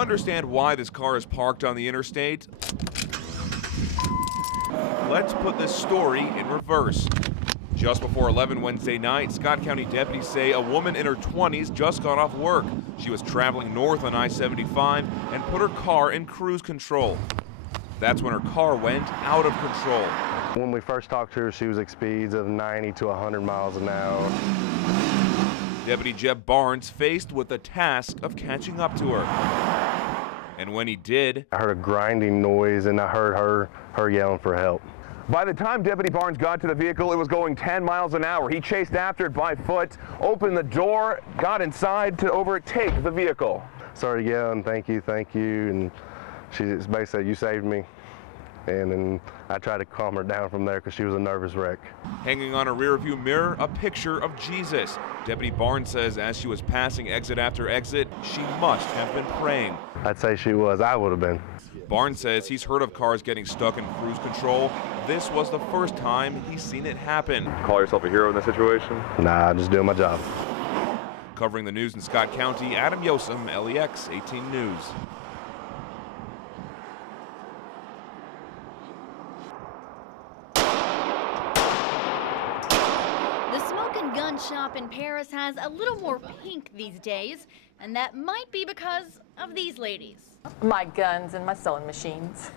understand why this car is parked on the interstate, let's put this story in reverse. Just before 11 Wednesday night, Scott County deputies say a woman in her 20s just got off work. She was traveling north on I-75 and put her car in cruise control. That's when her car went out of control. When we first talked to her, she was at speeds of 90 to 100 miles an hour. Deputy Jeb Barnes faced with the task of catching up to her. And when he did, I heard a grinding noise and I heard her yelling for help. By the time Deputy Barnes got to the vehicle, it was going 10 miles an hour. He chased after it by foot, opened the door, got inside to overtake the vehicle. Started yelling, thank you, and she just basically said, you saved me. And then I tried to calm her down from there because she was a nervous wreck. Hanging on a rearview mirror, a picture of Jesus. Deputy Barnes says as she was passing exit after exit, she must have been praying. I'd say she was. I would have been. Barnes says he's heard of cars getting stuck in cruise control. This was the first time he's seen it happen. Call yourself a hero in this situation? Nah, I'm just doing my job. Covering the news in Scott County, Adam Yosem, LEX 18 News. The Smoke and Gun shop in Paris has a little more pink these days, and that might be because of these ladies. My guns and my sewing machines.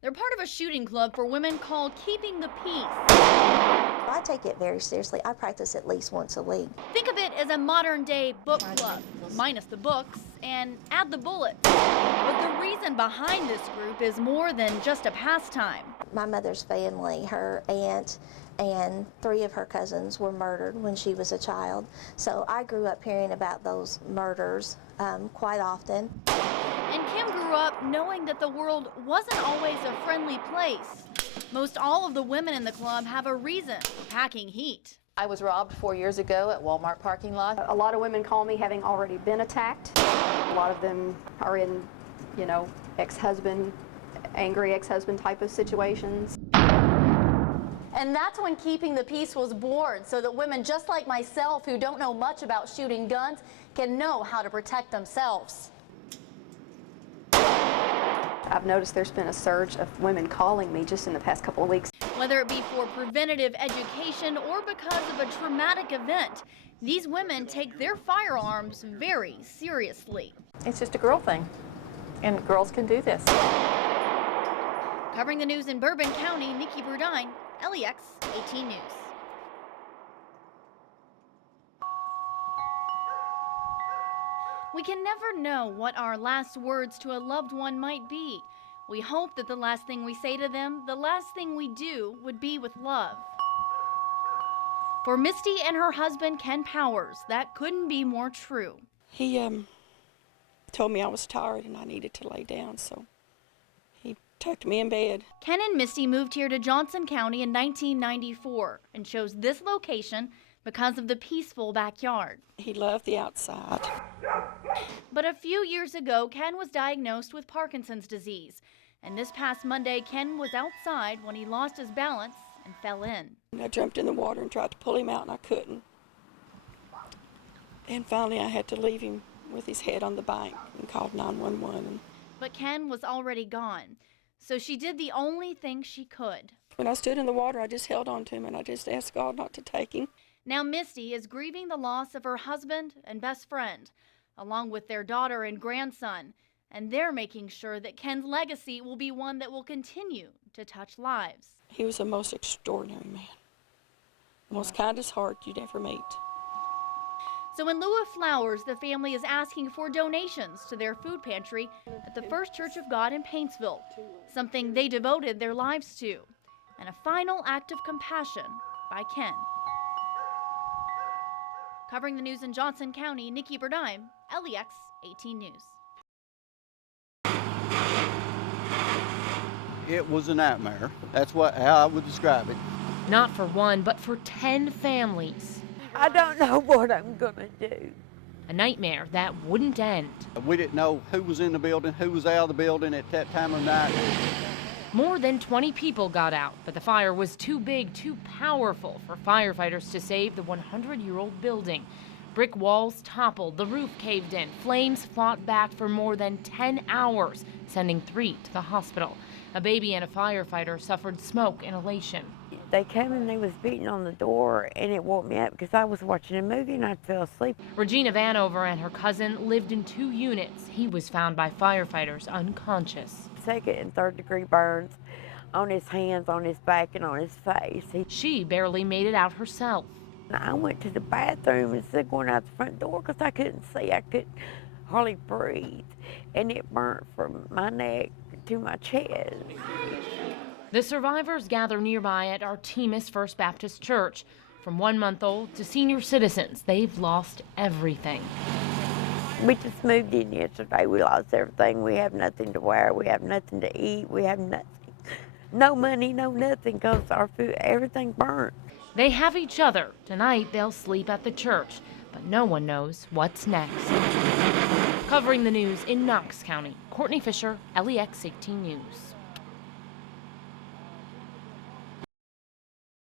They're part of a shooting club for women called Keeping the Peace. I take it very seriously. I practice at least once a week. Think of it as a modern-day book club, minus the books, and add the bullets. But the reason behind this group is more than just a pastime. My mother's family, her aunt, and 3 of her cousins were murdered when she was a child. So I grew up hearing about those murders quite often. And Kim grew up knowing that the world wasn't always a friendly place. Most all of the women in the club have a reason for packing heat. I was robbed 4 years ago at Walmart parking lot. A lot of women call me having already been attacked. A lot of them are in, ex-husband, angry ex-husband type of situations. And that's when Keeping the Peace was born, so that women just like myself who don't know much about shooting guns can know how to protect themselves. I've noticed there's been a surge of women calling me just in the past couple of weeks. Whether it be for preventative education or because of a traumatic event, these women take their firearms very seriously. It's just a girl thing, and girls can do this. Covering the news in Bourbon County, Nikki Burdine, LEX 18 News. We can never know what our last words to a loved one might be. We hope that the last thing we say to them, the last thing we do, would be with love. For Misty and her husband, Ken Powers, that couldn't be more true. He told me I was tired and I needed to lay down, so he tucked me in bed. Ken and Misty moved here to Johnson County in 1994 and chose this location because of the peaceful backyard. He loved the outside. But a few years ago, Ken was diagnosed with Parkinson's disease. And this past Monday, Ken was outside when he lost his balance and fell in. I jumped in the water and tried to pull him out, and I couldn't. And finally, I had to leave him with his head on the bank and called 911. But Ken was already gone, so she did the only thing she could. When I stood in the water, I just held on to him, and I just asked God not to take him. Now Misty is grieving the loss of her husband and best friend, along with their daughter and grandson, and they're making sure that Ken's legacy will be one that will continue to touch lives. He was the most extraordinary man, the most kindest heart you'd ever meet. So in lieu of flowers, the family is asking for donations to their food pantry at the First Church of God in Paintsville, something they devoted their lives to, and a final act of compassion by Ken. Covering the news in Johnson County, Nikki Burdine, LEX 18 News. It was a nightmare. That's how I would describe it. Not for one, but for 10 families. I don't know what I'm gonna do. A nightmare that wouldn't end. We didn't know who was in the building, who was out of the building at that time of night. More than 20 people got out, but the fire was too big, too powerful for firefighters to save the 100-year-old building. Brick walls toppled, the roof caved in. Flames fought back for more than 10 hours, sending 3 to the hospital. A baby and a firefighter suffered smoke inhalation. They came and they was beating on the door, and it woke me up because I was watching a movie and I fell asleep. Regina Vanover and her cousin lived in 2 units. He was found by firefighters unconscious. 2nd and 3rd degree burns on his hands, on his back, and on his face. She barely made it out herself. I went to the bathroom instead of going out the front door because I couldn't see. I could hardly breathe, and it burnt from my neck to my chest. The survivors gather nearby at Artemis First Baptist Church. From 1-month-old to senior citizens, they've lost everything. We just moved in yesterday. We lost everything. We have nothing to wear. We have nothing to eat. We have nothing. No money, no nothing, because our food, everything burnt. They have each other. Tonight, they'll sleep at the church, but no one knows what's next. Covering the news in Knox County, Courtney Fisher, LEX 18 News.